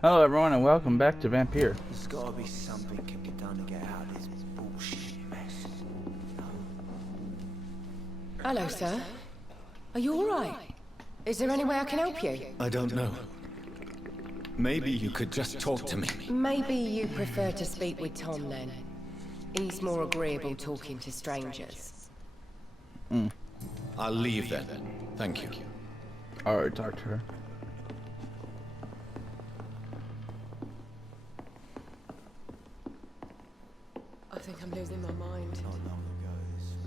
Hello everyone and welcome back to Vampyr. There's gotta be something can be done to get out of this bullshit mess. Hello, sir. Are you alright? Is there any way I can help you? I don't know. Maybe you could just talk to me. Maybe you prefer to speak with Tom then. He's more agreeable talking to strangers. I'll leave then. Thank you. I already talked to her. I think I'm losing my mind.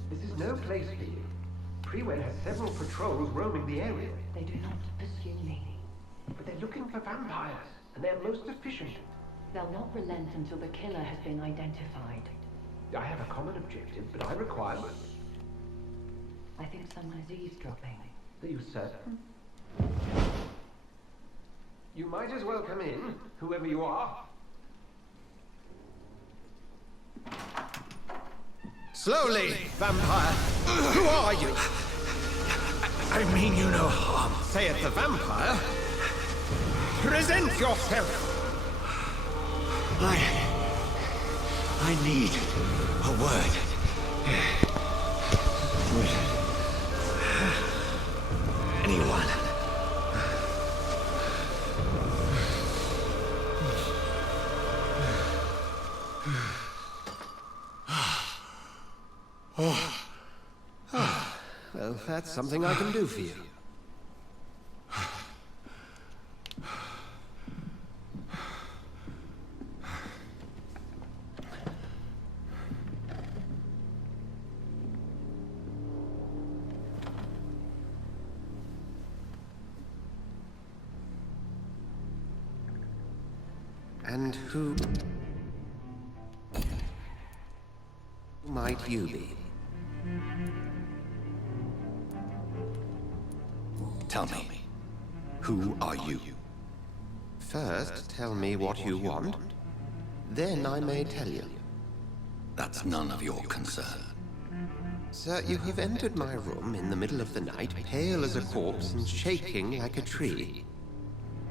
This is no place for you. Freeway has several patrols roaming the area. They do not pursue me. But they're looking for vampires, and they're most efficient. They'll not relent until the killer has been identified. I have a common objective, but I require... I think someone is eavesdropping. Are you certain? You might as well come in, whoever you are. Slowly, vampire! Who are you? I mean you no harm. Saith the vampire. Present yourself! I need a word. With anyone. Well, that's something I can do for you. And who might you be? Tell me, who are you? First, tell me what you want. Then I may tell you. That's none of your concern. Sir, you have entered my room in the middle of the night, pale as a corpse and shaking like a tree.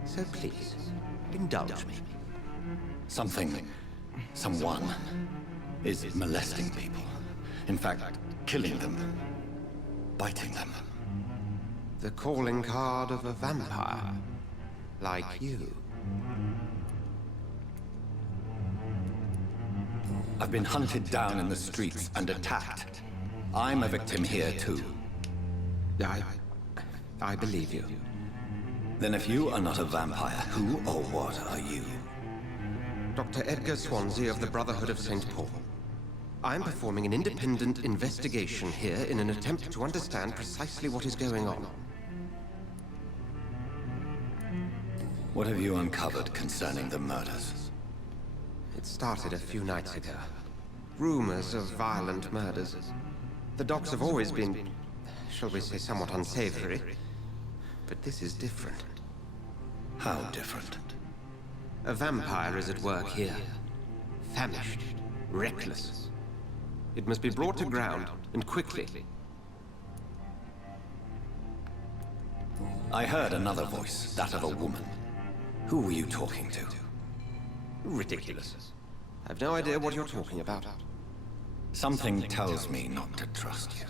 So please, indulge me. Someone is molesting people. In fact, killing them. Biting them. The calling card of a vampire. Like you. I've been hunted down in the streets and attacked. I'm a victim here too. I believe you. Then if you are not a vampire, who or what are you? Dr. Edgar Swansea of the Brotherhood of St. Paul. I'm performing an independent investigation here in an attempt to understand precisely what is going on. What have you uncovered concerning the murders? It started a few nights ago. Rumors of violent murders. The docs have always been, shall we say, somewhat unsavory. But this is different. How different? A vampire is at work here. Famished. Reckless. It must be brought to ground, and quickly. I heard another voice, that of a woman. Who were you talking to? Ridiculous. I've no idea what you're talking about. Something tells me not to trust you.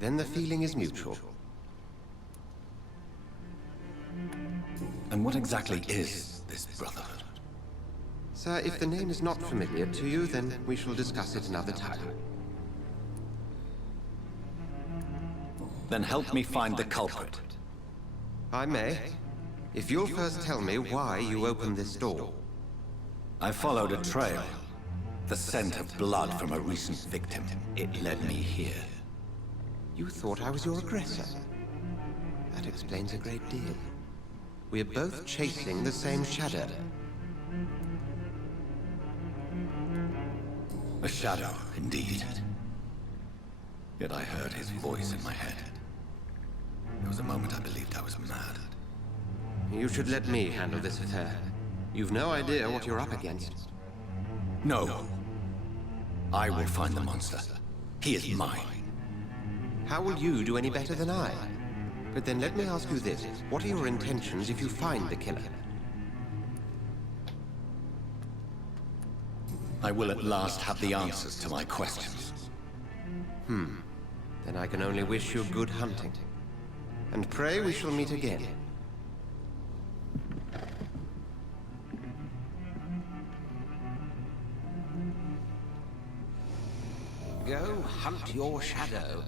Then the feeling is mutual. And what exactly is this brotherhood? Sir, if the name is not familiar to you, then we shall discuss it another time. Then help me find the culprit. I may, if you'll first tell me why you opened this door. I followed a trail. The scent of blood from a recent victim. It led me here. You thought I was your aggressor. That explains a great deal. We're both chasing the same shadow. A shadow, indeed. Yet I heard his voice in my head. There was a moment I believed I was mad. You should let me handle this affair. You've no idea what you're up against. No. I will find the monster. He is mine. How will you do any better than I? But then let me ask you this. What are your intentions if you find the killer? I will at last have the answers to my questions. Then I can only wish you good hunting. And pray we shall meet again. Go hunt your shadow.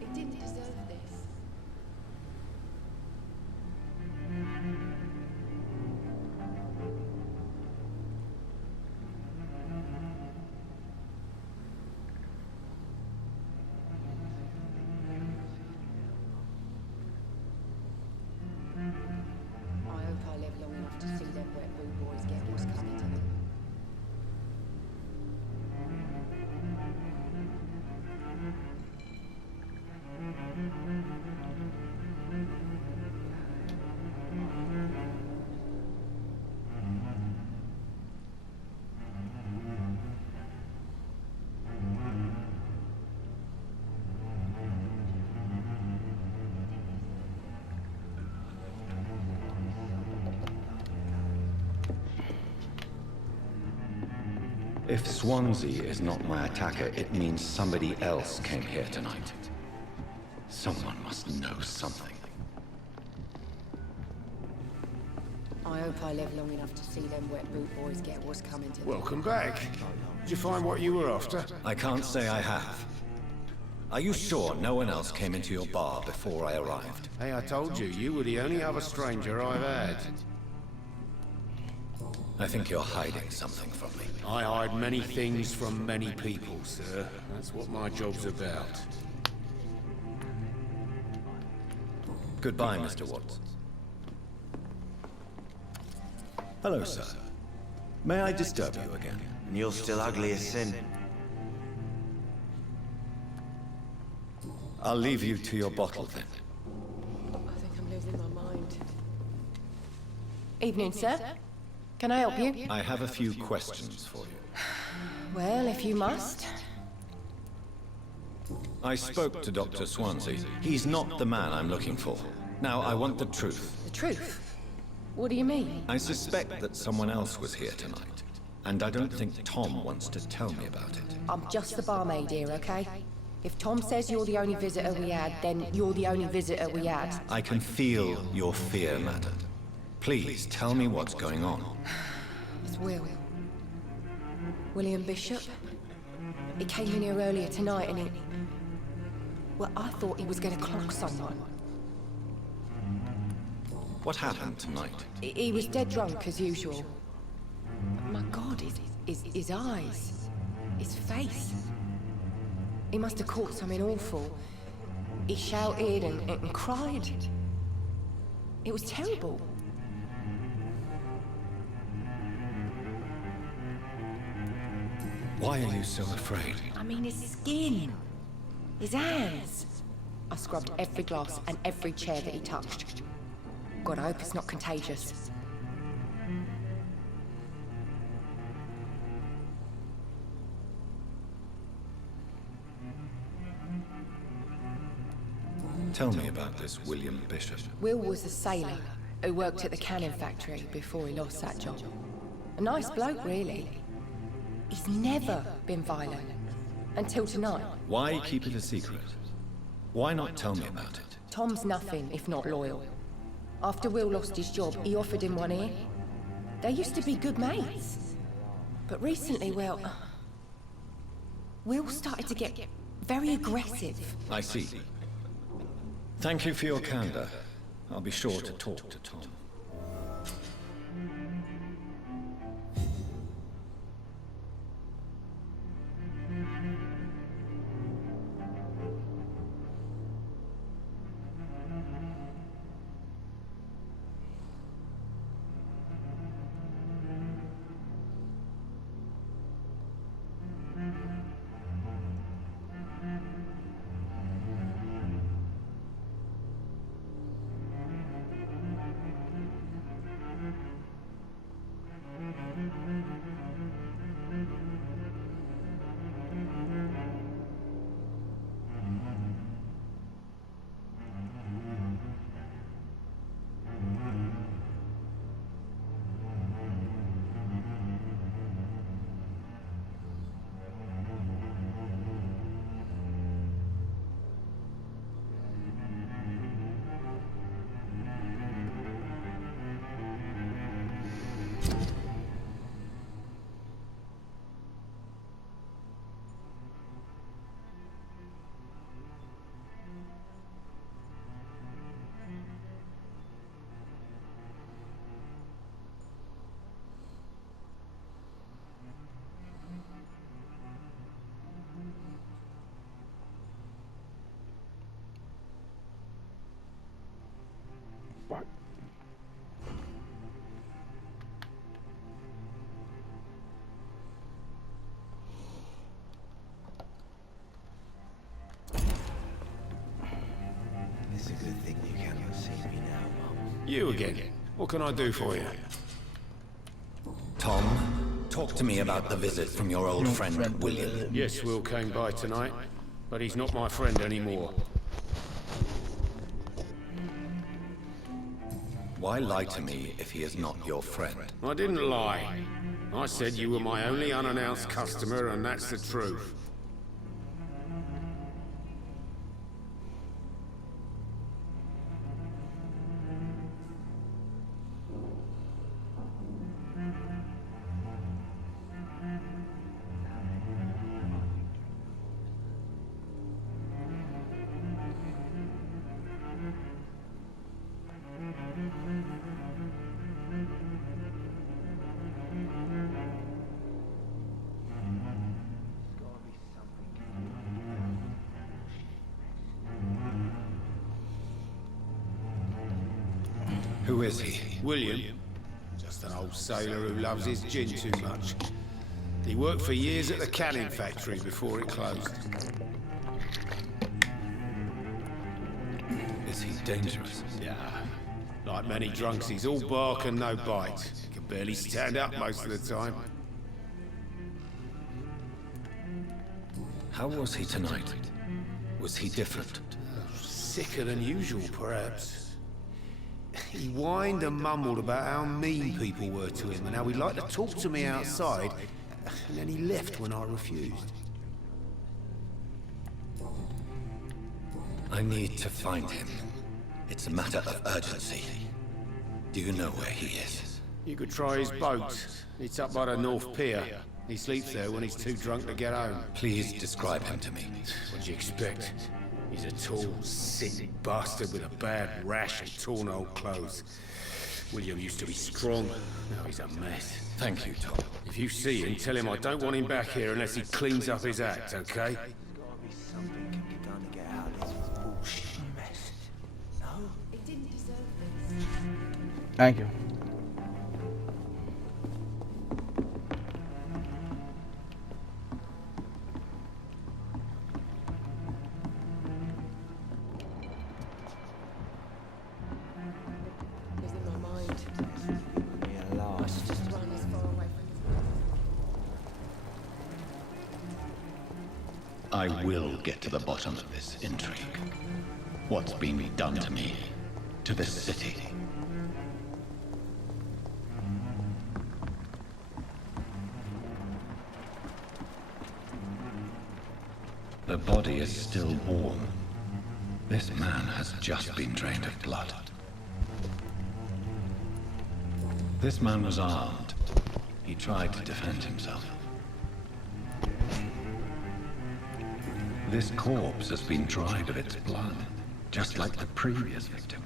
It didn't deserve this. I hope I live long enough to see them wet boot boys get what's coming to them. If Swansea is not my attacker, it means somebody else came here tonight. Someone must know something. I hope I live long enough to see them wet boot boys get what's coming to them. Welcome back. Did you find what you were after? I can't say I have. Are you sure no one else came into your bar before I arrived? Hey, I told you, you were the only other stranger I've had. I think you're hiding something from me. I hide many things from many people, sir. That's what my job's about. Goodbye, Mr. Watts. Hello, sir. May I disturb you again? And you're still ugly as sin. I'll leave you to your bottle then. I think I'm losing my mind. Evening, sir. Can I help you? I have a few questions for you. Well, if you must. I spoke to Dr. Swansea. He's not the man I'm looking for. Now, I want the truth. The truth? What do you mean? I suspect that someone else was here tonight, and I don't think Tom wants to tell me about it. I'm just the barmaid here, okay? If Tom says you're the only visitor we had, then you're the only visitor we had. I can feel your fear, madam. Please, tell me what's going on. It's William Bishop. He came in here earlier tonight and he... Well, I thought he was going to clock someone. What happened tonight? He was dead drunk, as usual. My God, his eyes. His face. He must have caught something awful. He shouted and cried. It was terrible. Why are you so afraid? I mean, his skin. His hands. I scrubbed every glass and every chair that he touched. God, I hope it's not contagious. Tell me about this William Bishop. Will was a sailor who worked at the cannon factory before he lost that job. A nice bloke, really. He's never been violent. Until tonight. Why keep it a secret? Why not tell me about it? Tom's nothing if not loyal. After Will lost his job, he offered him one ear. They used to be good mates. But recently, well... Will started to get very aggressive. I see. Thank you for your candor. I'll be sure to talk to Tom. You again. What can I do for you? Tom, talk to me about the visit from your old friend, William. Yes, Will came by tonight, but he's not my friend anymore. Why lie to me if he is not your friend? I didn't lie. I said you were my only unannounced customer, and that's the truth. Who is he? William, just an old sailor who loves his gin too much. He worked for years at the canning factory before it closed. Is he dangerous? Yeah, like many drunks, he's all bark and no bite. He can barely stand up most of the time. How was he tonight? Was he different? Sicker than usual, perhaps. He whined and mumbled about how mean people were to him and how he'd like to talk to me outside, and then he left when I refused. I need to find him. It's a matter of urgency. Do you know where he is? You could try his boat. It's up by the North Pier. He sleeps there when he's too drunk to get home. Please describe him to me. What do you expect? He's a tall, sick bastard with a bad rash and torn old clothes. William used to be strong. Now he's a mess. Thank you, Tom. If you see him, tell him I don't want him back here unless he cleans up his act, okay? Gotta be something can be done to get out of this bullshit mess. No? It didn't deserve this. Thank you. It's in my mind. Yeah, I last. should just run as far away from this. I will get to the bottom of this intrigue. What's been done to me, to this city. The body is still warm. This man has just been drained of blood. This man was armed. He tried to defend himself. This corpse has been dried of its blood, just like the previous victim.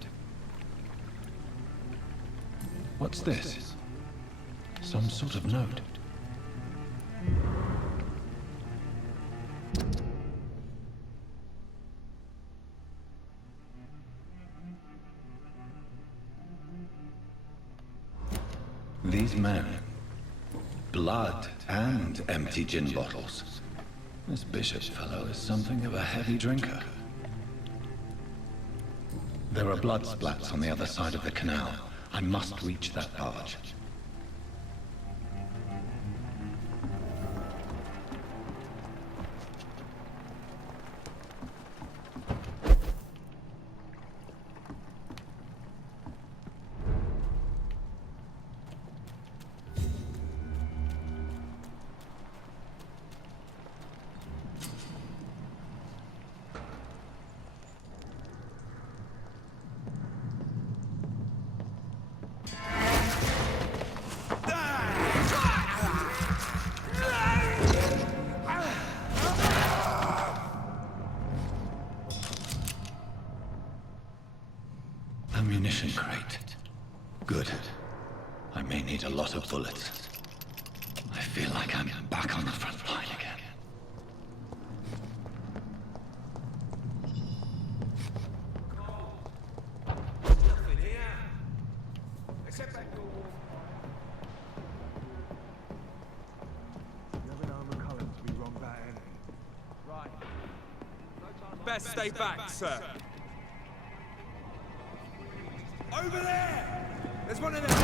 What's this? Some sort of note. These men. Blood and empty gin bottles. This bishop fellow is something of a heavy drinker. There are blood splats on the other side of the canal. I must reach that barge. Ammunition crate. Good. I may need a lot of bullets. I feel like I'm back on the front line again. Best stay back, sir. Over there! There's one of them!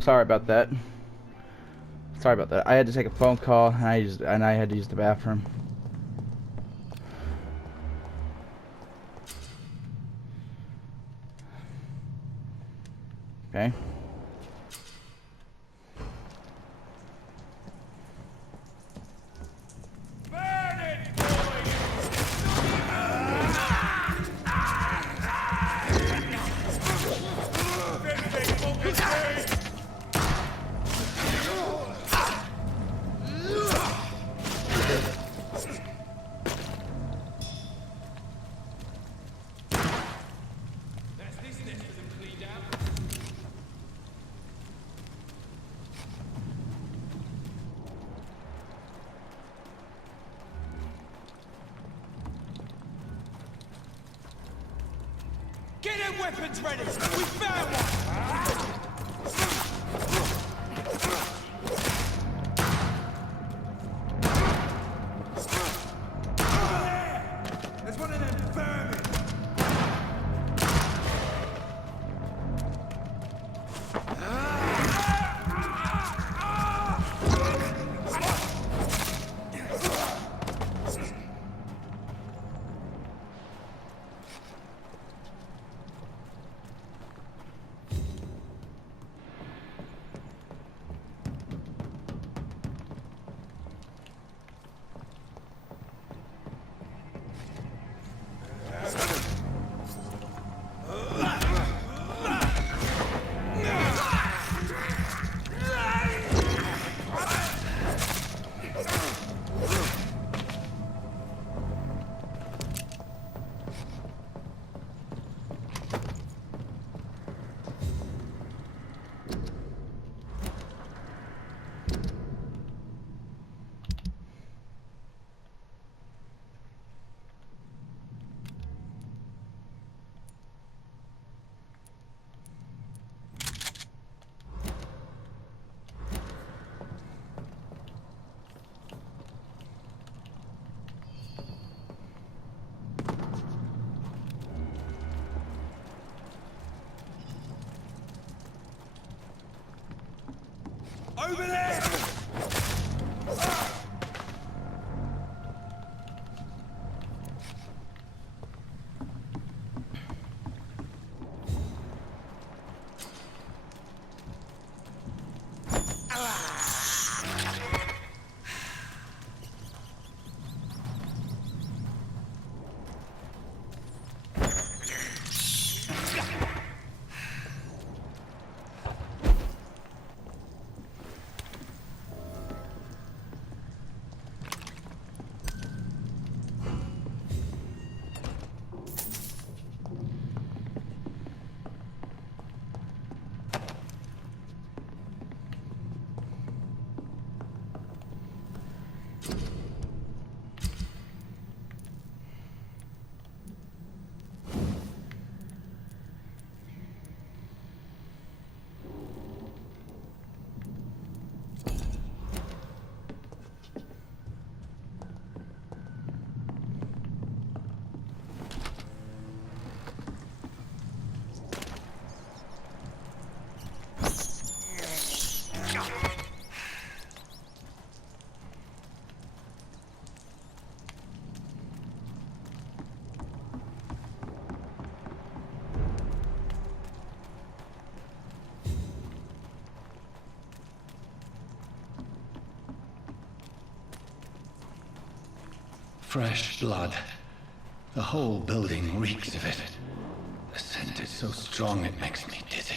Sorry about that. Sorry about that. I had to take a phone call and I had to use the bathroom. Okay. Get them weapons ready! We found one! Over there! There's one of them vermin! Over there! Fresh blood. The whole building reeks of it. The scent is so strong it makes me dizzy.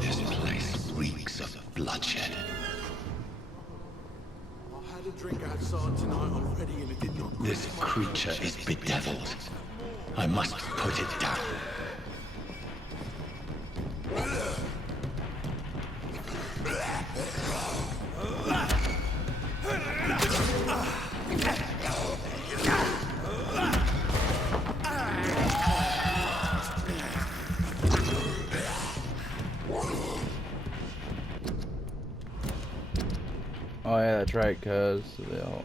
This place reeks of bloodshed. I had a drink outside tonight already and it did not... This creature is bedeviled. I must put it down. Oh yeah, that's right, cause they'll...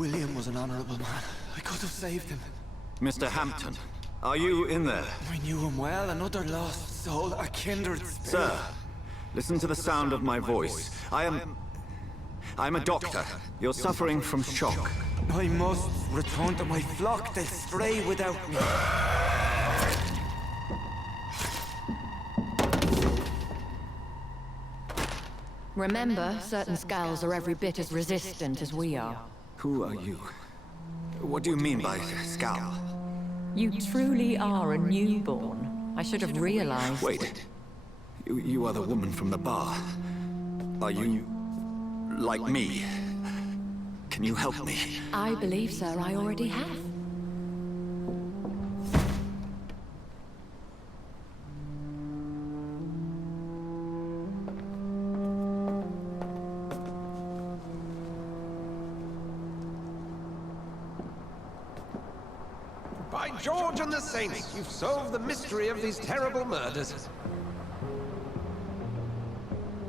William was an honorable man. I could have saved him. Mr. Hampton, are you in there? I knew him well, another lost soul, a kindred spirit. Sir, listen to the sound of my voice. I'm a doctor. You're suffering from shock. I must return to my flock. They'll stray without me. Remember, certain skulls are every bit as resistant as we are. Who are you? What do you mean by scowl? You truly are a newborn. I should have realized. Wait. You are the woman from the bar. Are you like me? Can you help me? I believe, sir, I already have. By George and the Saints, you've solved the mystery of these terrible murders.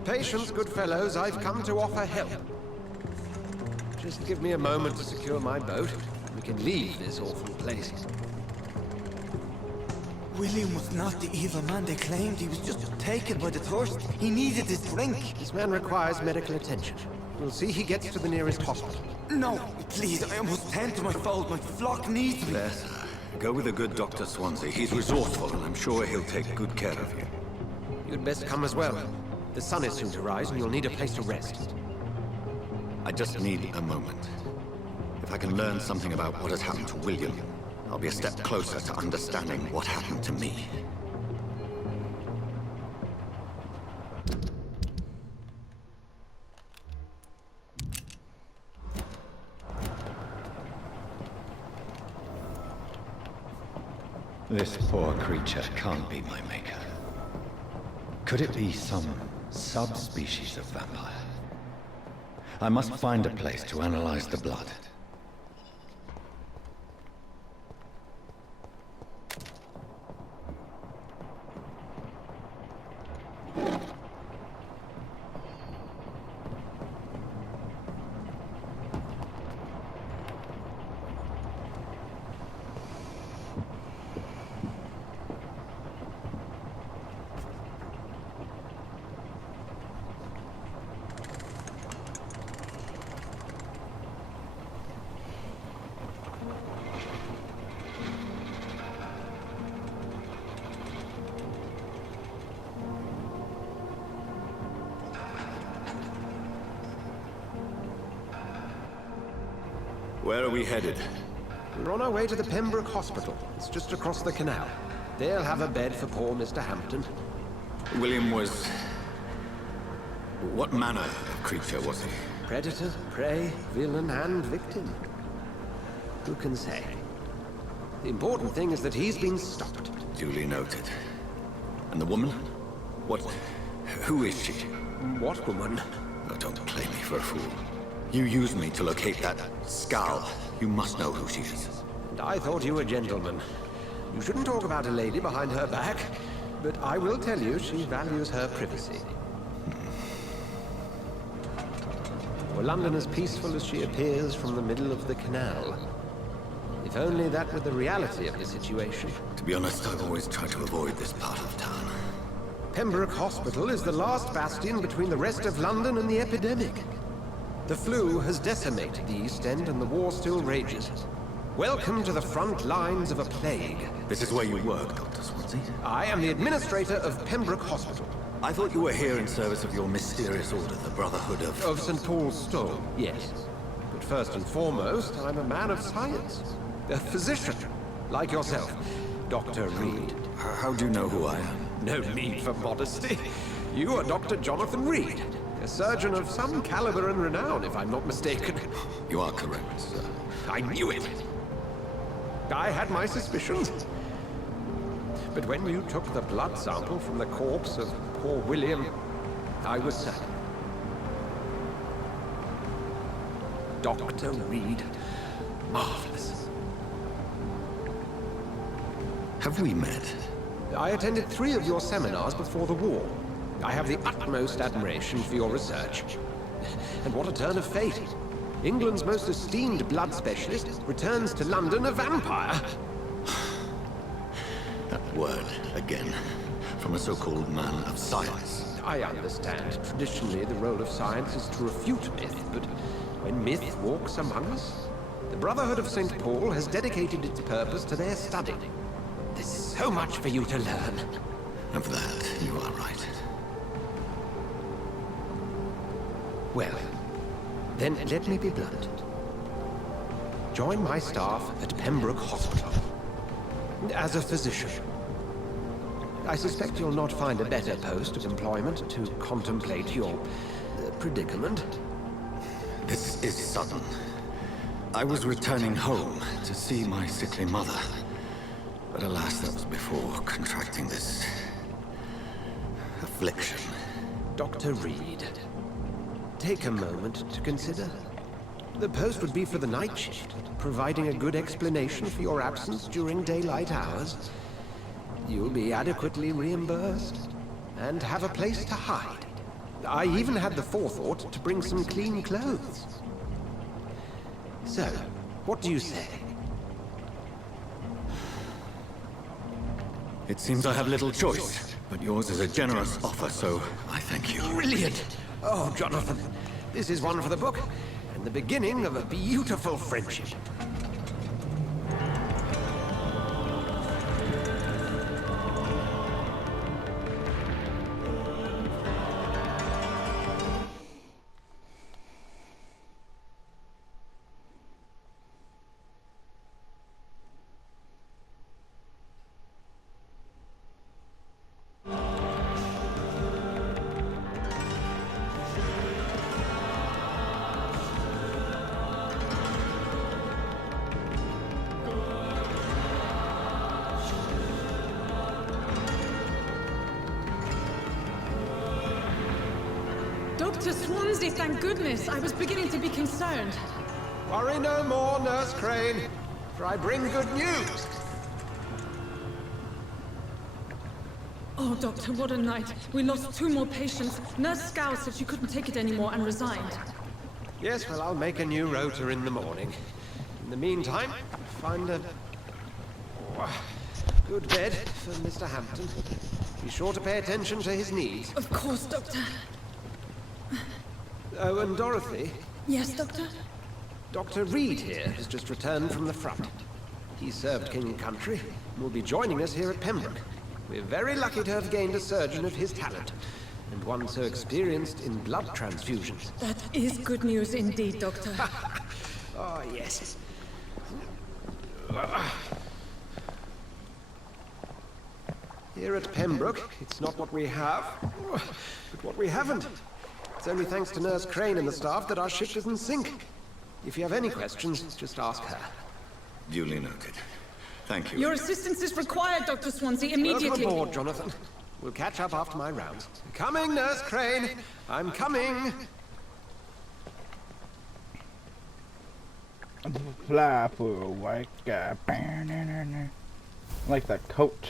Patience, good fellows, I've come to offer help. Just give me a moment to secure my boat. We can leave this awful place. William was not the evil man they claimed. He was just taken by the thirst. He needed his drink. This man requires medical attention. We'll see he gets to the nearest hospital. No, please, I must tend to my fold. My flock needs me. There, sir. Go with the good Dr. Swansea. He's resourceful, and I'm sure he'll take good care of you. You'd best come as well. The sun is soon to rise, and you'll need a place to rest. I just need a moment. If I can learn something about what has happened to William, I'll be a step closer to understanding what happened to me. This poor creature can't be my maker. Could it be some subspecies of vampire? I must find a place to analyze the blood. Where are we headed? We're on our way to the Pembroke Hospital. It's just across the canal. They'll have a bed for poor Mr. Hampton. William was... what manner of creature was he? Predator, prey, villain, and victim. Who can say? The important thing is that he's been stopped. Duly noted. And the woman? What... who is she? What woman? Oh, don't play me for a fool. You used me to locate that skull. You must know who she is. And I thought you a gentleman. You shouldn't talk about a lady behind her back, but I will tell you she values her privacy. Were London as peaceful as she appears from the middle of the canal? If only that were the reality of the situation. To be honest, I've always tried to avoid this part of town. Pembroke Hospital is the last bastion between the rest of London and the epidemic. The flu has decimated the East End and the war still rages. Welcome to the front lines of a plague. This is where you work, Dr. Swansea? I am the administrator of Pembroke Hospital. I thought you were here in service of your mysterious order, the Brotherhood of... Of St. Paul's Stone, yes. But first and foremost, I'm a man of science. A physician, like yourself, Dr. Reed. How do you know who I am? No need for modesty. You are Dr. Jonathan Reed, a surgeon of some caliber and renown, if I'm not mistaken. You are correct, sir. I knew it. I had my suspicions. But when you took the blood sample from the corpse of poor William, I was certain. Dr. Reed. Marvelous. Have we met? I attended 3 of your seminars before the war. I have the utmost admiration for your research. And what a turn of fate. England's most esteemed blood specialist, returns to London a vampire. That word, again, from a so-called man of science. I understand. Traditionally, the role of science is to refute myth, but when myth walks among us, the Brotherhood of St. Paul has dedicated its purpose to their study. There's so much for you to learn. Of that, you are right. Well, then let me be blunt. Join my staff at Pembroke Hospital. As a physician. I suspect you'll not find a better post of employment to contemplate your predicament. This is sudden. I was returning home to see my sickly mother. But alas, that was before contracting this affliction. Dr. Reed, take a moment to consider. The post would be for the night shift, providing a good explanation for your absence during daylight hours. You'll be adequately reimbursed, and have a place to hide. I even had the forethought to bring some clean clothes. So, what do you say? It seems I have little choice, but yours is a generous offer, so I thank you. Brilliant! Oh, Jonathan, this is one for the book, and the beginning of a beautiful friendship. Dr. Swansea, thank goodness. I was beginning to be concerned. Worry no more, Nurse Crane, for I bring good news. Oh, Doctor, what a night. We lost 2 more patients. Nurse Scow said she couldn't take it anymore and resigned. Yes, well, I'll make a new rota in the morning. In the meantime, find a good bed for Mr. Hampton. Be sure to pay attention to his needs. Of course, Doctor. Oh, and Dorothy, Yes, Doctor? Dr. Reed here has just returned from the front. He served King and Country and will be joining us here at Pembroke. We're very lucky to have gained a surgeon of his talent, and one so experienced in blood transfusions. That is good news indeed, Doctor. Oh, yes. Here at Pembroke, it's not what we have, but what we haven't. It's only thanks to Nurse Crane and the staff that our ship isn't sink. If you have any questions, just ask her. Duly noted. Thank you. Your assistance is required, Dr. Swansea, immediately. Welcome aboard, Jonathan. We'll catch up after my rounds. Coming, Nurse Crane! I'm coming! Fly for a white guy. I like that coat.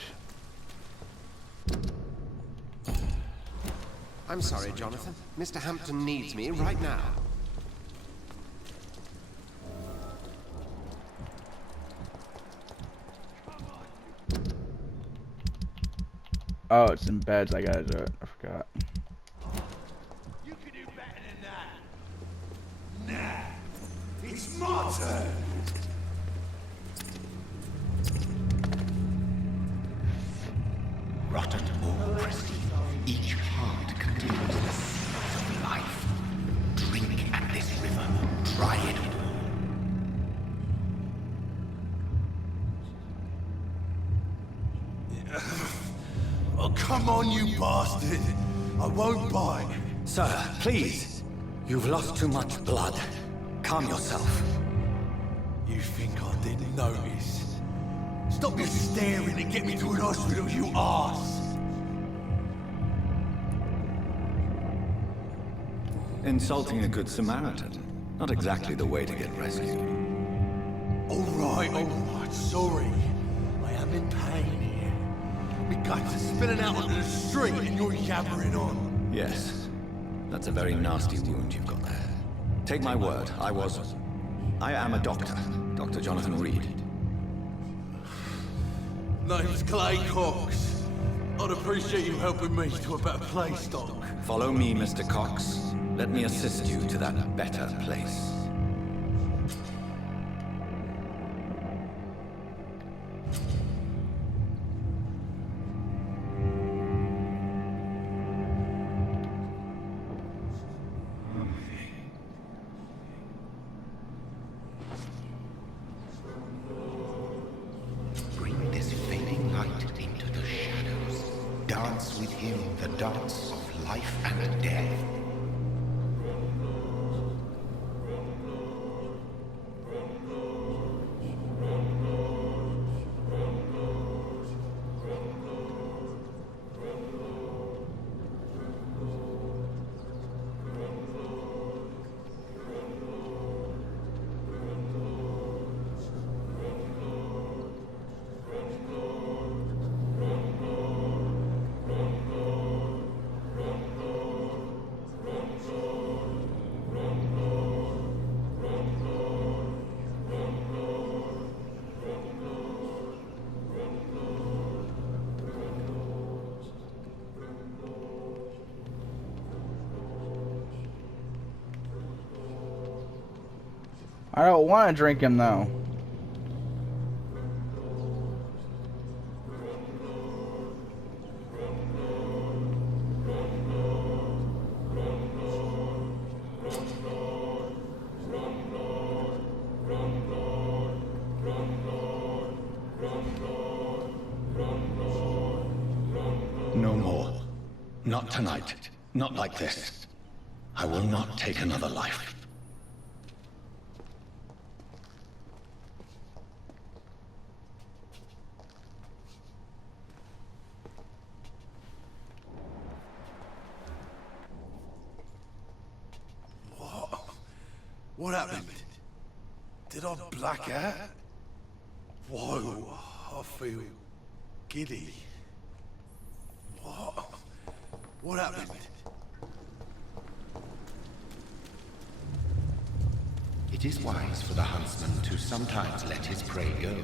I'm sorry, Jonathan. Mr. Hampton needs me right now. Oh, it's in beds. I gotta do it. I forgot. You can do better than that. Nah. It's my turn. Rotten or pristine, each heart contains the seeds of life. Drink at this river, try it Oh, come on, you bastard. I won't bite. Sir, please. You've lost too much blood. Calm yourself. You think I didn't notice? Stop your staring and get me to an hospital, you arse! Insulting a good Samaritan. Not exactly the way to get rescued. Alright, sorry. I am in pain here. My guts are spilling out onto the street and you're yabbering on. Yes. That's a very nasty wound you've got there. Take my word, I am a doctor. Dr. Jonathan Reed. Name's Clay Cox. I'd appreciate you helping me to a better place, Doc. Follow me, Mr. Cox. Let me assist you to that better place. Bring this fading light into the shadows. Dance with him the dance of life and death. I don't want to drink him though. No more. Not tonight. Not like this. I will not take another life. What happened? Did I black out? Whoa, I feel giddy. What happened? It is wise for the huntsman to sometimes let his prey go.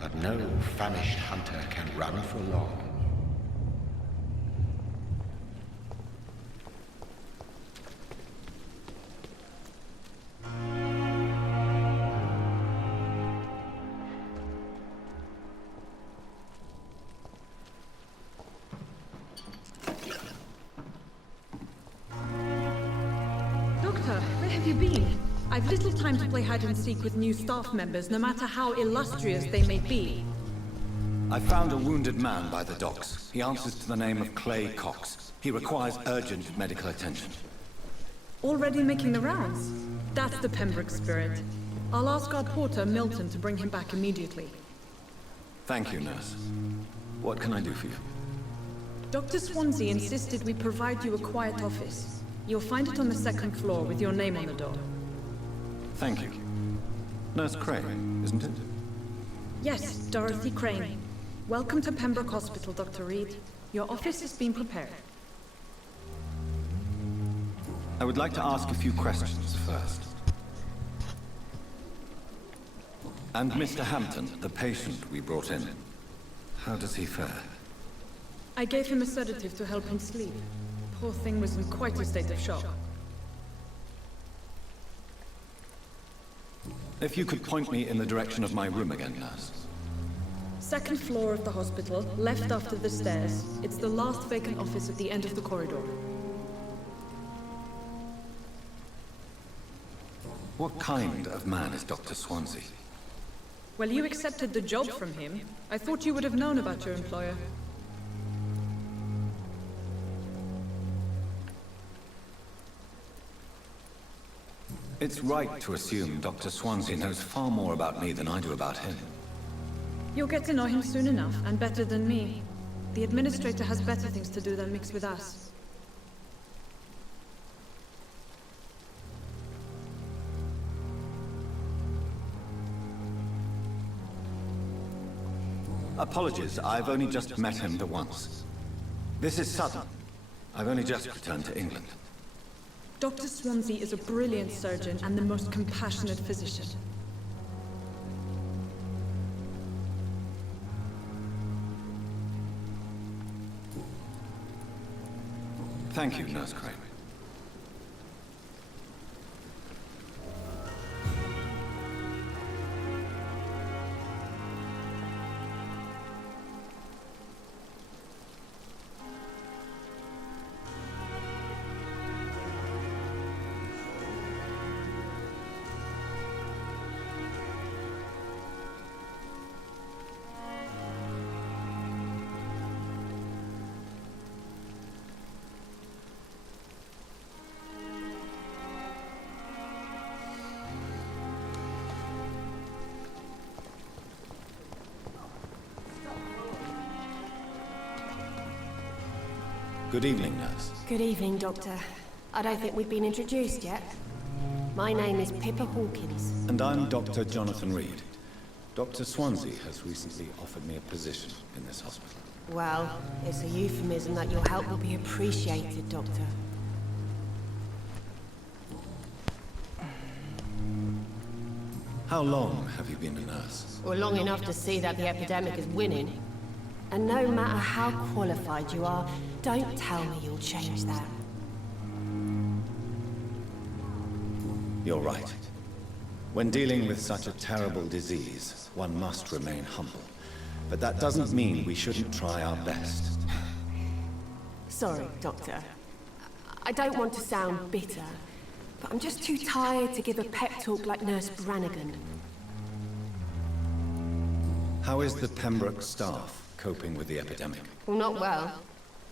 But no famished hunter can run for long. Doctor, where have you been? I've little time to play hide and seek with new staff members, no matter how illustrious they may be. I found a wounded man by the docks. He answers to the name of Clay Cox. He requires urgent medical attention. Already making the rounds? That's the Pembroke spirit. I'll ask our porter, Milton, to bring him back immediately. Thank you, nurse. What can I do for you? Dr. Swansea insisted we provide you a quiet office. You'll find it on the second floor with your name on the door. Thank you. Nurse Crane, isn't it? Yes, Dorothy Crane. Welcome to Pembroke Hospital, Dr. Reed. Your office has been prepared. I would like to ask a few questions first. And Mr. Hampton, the patient we brought in, how does he fare? I gave him a sedative to help him sleep. Poor thing was in quite a state of shock. If you could point me in the direction of my room again, nurse. Second floor of the hospital, left after the stairs. It's the last vacant office at the end of the corridor. What kind of man is Dr. Swansea? Well, you accepted the job from him. I thought you would have known about your employer. It's right to assume Dr. Swansea knows far more about me than I do about him. You'll get to know him soon enough, and better than me. The administrator has better things to do than mix with us. Apologies, I've only just met him the once. This is sudden. I've only just returned to England. Dr. Swansea is a brilliant surgeon and the most compassionate physician. Thank you, Nurse Crane. Good evening, Nurse. Good evening, Doctor. I don't think we've been introduced yet. My name is Pippa Hawkins. And I'm Dr. Jonathan Reed. Dr. Swansea has recently offered me a position in this hospital. Well, it's a euphemism that your help will be appreciated, Doctor. How long have you been a nurse? Well, long enough to see that the epidemic is winning. And no matter how qualified you are, don't tell me you'll change that. You're right. When dealing with such a terrible disease, one must remain humble. But that doesn't mean we shouldn't try our best. Sorry, Doctor. I don't want to sound bitter, but I'm just too tired to give a pep talk like Nurse Brannigan. How is the Pembroke staff coping with the epidemic? Well, not well.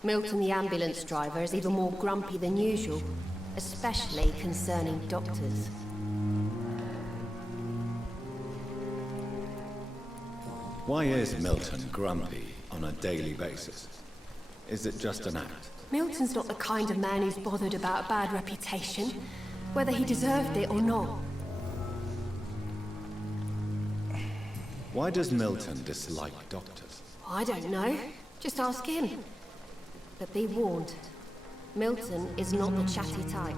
Milton, the ambulance driver, is even more grumpy than usual, especially concerning doctors. Why is Milton grumpy on a daily basis? Is it just an act? Milton's not the kind of man who's bothered about a bad reputation, whether he deserved it or not. Why does Milton dislike doctors? I don't know. Just ask him. But be warned, Milton is not the chatty type.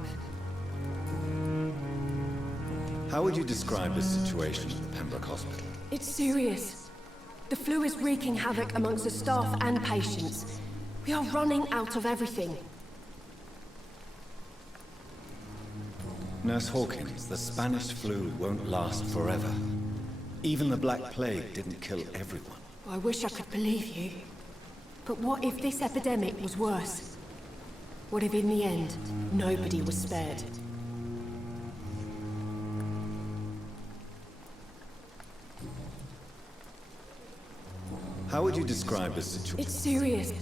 How would you describe the situation at the Pembroke Hospital? It's serious. The flu is wreaking havoc amongst the staff and patients. We are running out of everything. Nurse Hawkins, the Spanish flu won't last forever. Even the Black Plague didn't kill everyone. I wish I could believe you. But what if this epidemic was worse? What if in the end, nobody was spared? How would you describe the situation? It's serious.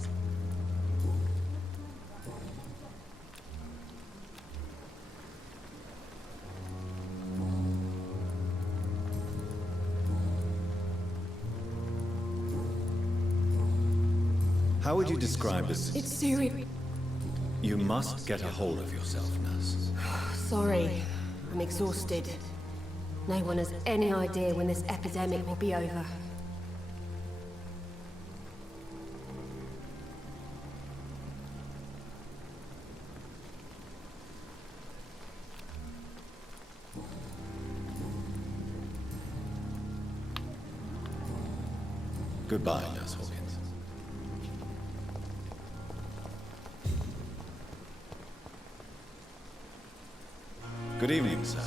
How would you describe this? It's serious. You must get a hold of yourself, nurse. Sorry, I'm exhausted. No one has any idea when this epidemic will be over. Goodbye, Nurse Hawkins. Good evening, sir.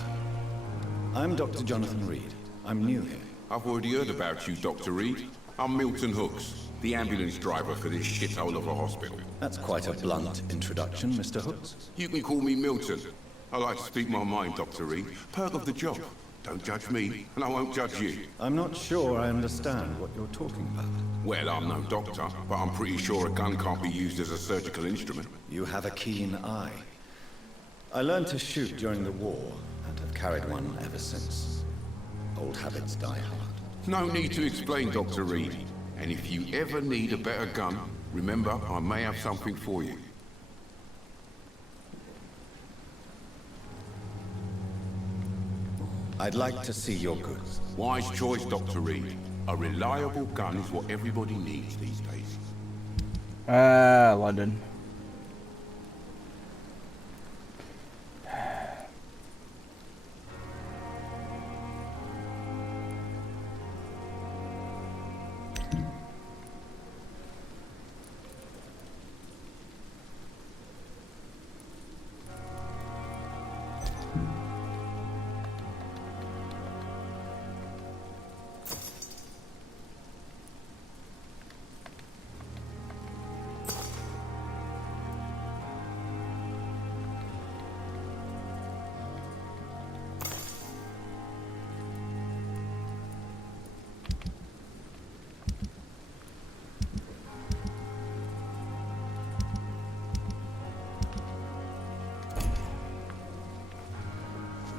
I'm Dr. Jonathan Reed. I'm new here. I've already heard about you, Dr. Reed. I'm Milton Hooks, the ambulance driver for this shithole of a hospital. That's quite a blunt introduction, Mr. Hooks. You can call me Milton. I like to speak my mind, Dr. Reed. Perk of the job. Don't judge me, and I won't judge you. I'm not sure I understand what you're talking about. Well, I'm no doctor, but I'm pretty sure a gun can't be used as a surgical instrument. You have a keen eye. I learned to shoot during the war, and have carried one ever since. Old habits die hard. No need to explain, Dr. Reed. And if you ever need a better gun, remember, I may have something for you. I'd like to see your goods. Wise choice, Dr. Reed. A reliable gun is what everybody needs these days. London.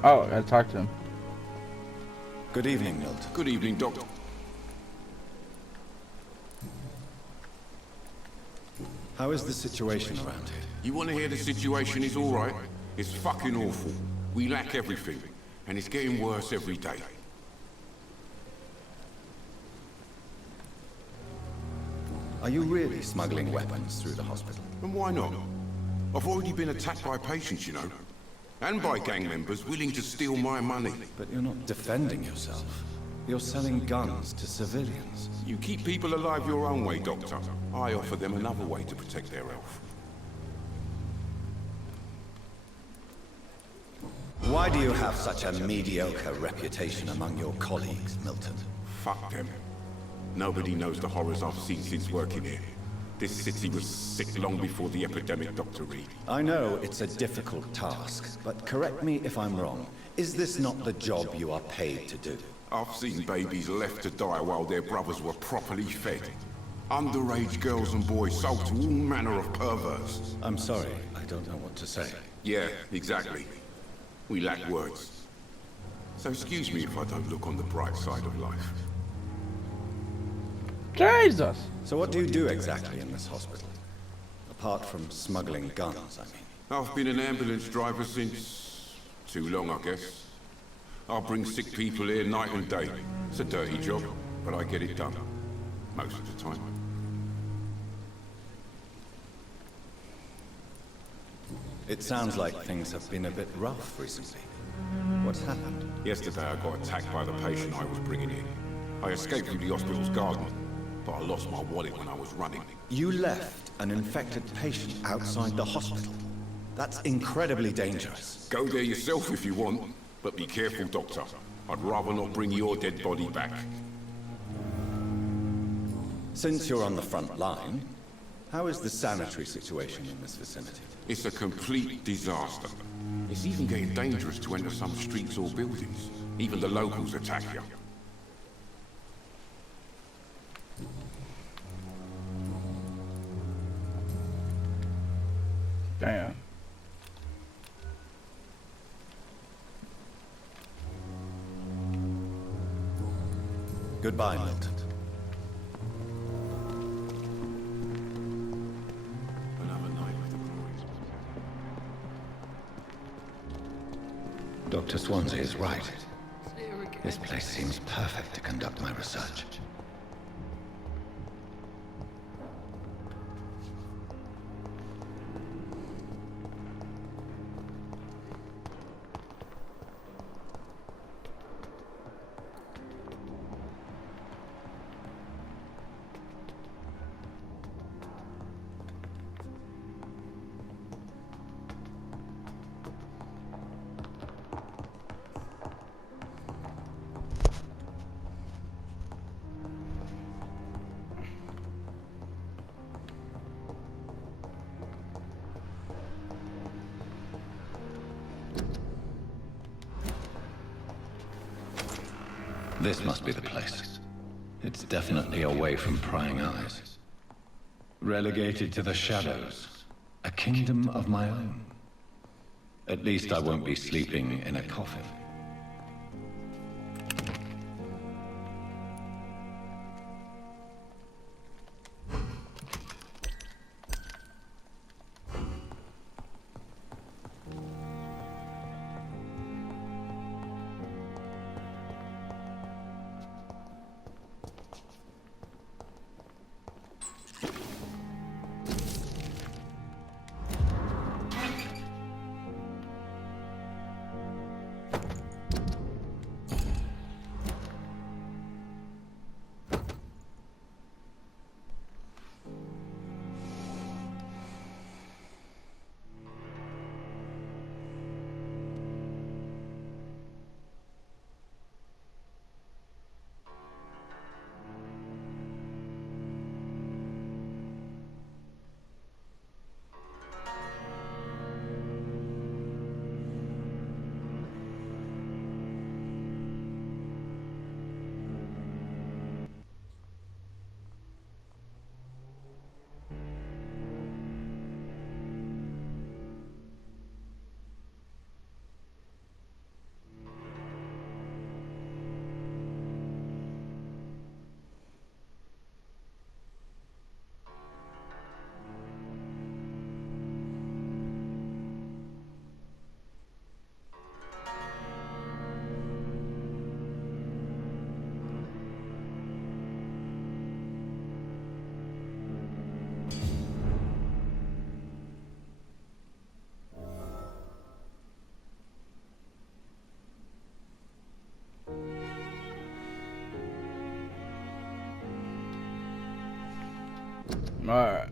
Oh, I gotta talk to him. Good evening, Milton. Good evening, Doctor. How is the situation around here? You want to hear the situation is all right? It's fucking awful. We lack everything, and it's getting worse every day. Are you really smuggling weapons through the hospital? And why not? I've already been attacked by patients, you know. And by gang members willing to steal my money. But you're not defending yourself. You're selling guns to civilians. You keep people alive your own way, Doctor. I offer them another way to protect their health. Why do you have such a mediocre reputation among your colleagues, Milton? Fuck them. Nobody knows the horrors I've seen since working here. This city was sick long before the epidemic, Dr. Reed. I know it's a difficult task, but correct me if I'm wrong. Is this not the job you are paid to do? I've seen babies left to die while their brothers were properly fed. Underage girls and boys sold to all manner of perverts. I'm sorry, I don't know what to say. Yeah, exactly. We lack words. So excuse me if I don't look on the bright side of life. Jesus! So what do you do exactly in this hospital? Apart from smuggling guns, I mean. I've been an ambulance driver since... too long, I guess. I'll bring sick people here night and day. It's a dirty job, but I get it done. Most of the time. It sounds like things have been a bit rough recently. What's happened? Yesterday I got attacked by the patient I was bringing in. I escaped through the hospital's garden, but I lost my wallet when I was running. You left an infected patient outside the hospital? That's incredibly dangerous. Go there yourself if you want, but be careful, Doctor. I'd rather not bring your dead body back. Since you're on the front line, how is the sanitary situation in this vicinity? It's a complete disaster. It's even getting dangerous to enter some streets or buildings. Even the locals attack you. Damn. Goodbye, Milton. Another night with the boys. Dr. Swansea is right. This place seems perfect to conduct my research. This must be the place. It's definitely away from prying eyes. Relegated to the shadows. A kingdom of my own. At least I won't be sleeping in a coffin.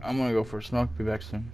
I'm gonna go for a smoke. Be back soon.